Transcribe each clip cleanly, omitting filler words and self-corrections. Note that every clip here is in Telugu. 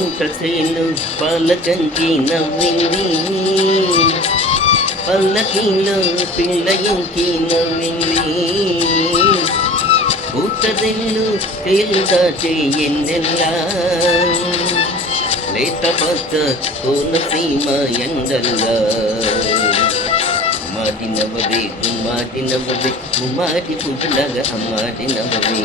పంట చేను పాలకంకి నవ్వింది, పల్లకిలో పిల్ల ఇంకి నవ్వింది. పూతరెల్లు తేలు దాచే ఎన్నెల్లా, లేత పచ్చ కోనసీమ ఎండల్లా. మాడినవవే గుమ్మాడినవవే గుమ్మాడి పువ్వులాగా అమ్మాడినవవే.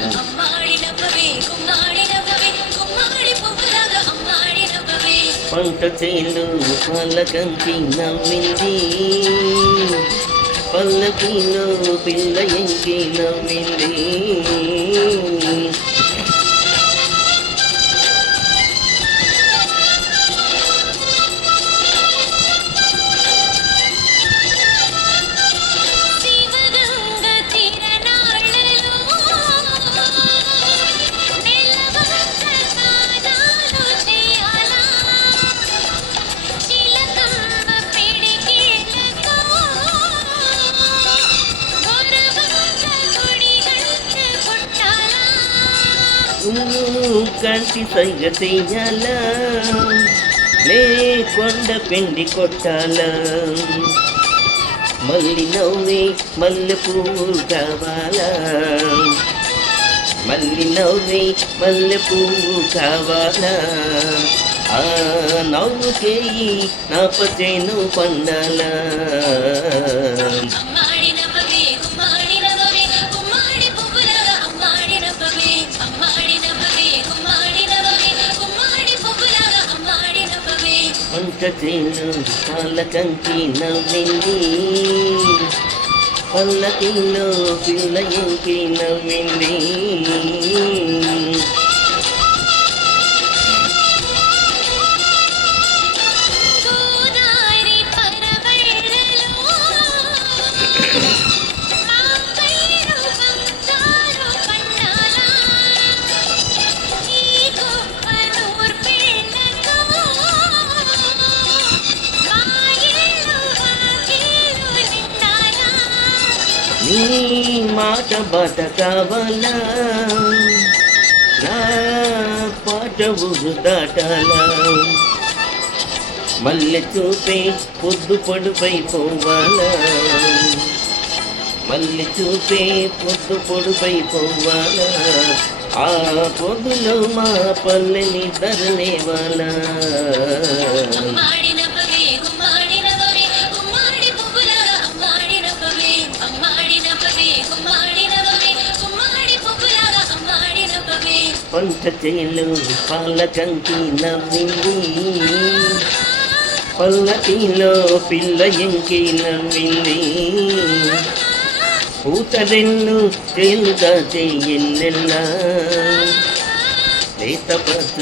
పంట చేలు పాలకంకి నవ్వింది, పల్లకిలో పిల్ల ఎంకి నవ్వింది. కంటి సైగ చెయ్యాలా, లేకొండ పిండి కొట్టాలా. మల్లి నవ్వే మల్లె పువ్వు కావాలా, మల్లి నవ్వే మల్లె పువ్వు కావాలా. ఆ నవ్వుకేయి నా పచేను పండాలా. పంట చేను పాలకంకి నవ్వింది, పల్లకిలో పిల్ల ఎంకి నవ్వింది. నీ మాట బాట కావాలా, నా పాట ఊరు దాటాలా. మల్లె చూపే పొద్దు పొడుపై పోవాలా, మల్లె చూపే పొద్దు పొడుపై పోవాలా. ఆ పొద్దులో మా పల్లెని ధరలేవాలా. పంట చేలు పాలకంకి నవ్వింది, పల్లకిలో పిల్ల ఎంకి నవ్వింది. పూతరెల్లు తేలుగా చెయ్యెన్నెల్లా, లేత పచ్చ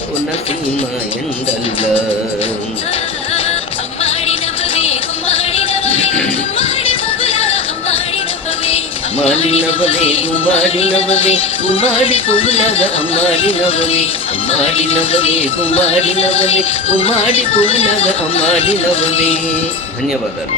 కోనసీమ ఎండల్లా. మాడినవవే గుమ్మాడినవవే గుమ్మాడి పువ్వులాగా అమ్మాడినవవే. అమ్మాడినవవే గుమ్మాడినవవే గుమ్మాడి పువ్వులాగా అమ్మాడినవవే. ధన్యవాదాలు.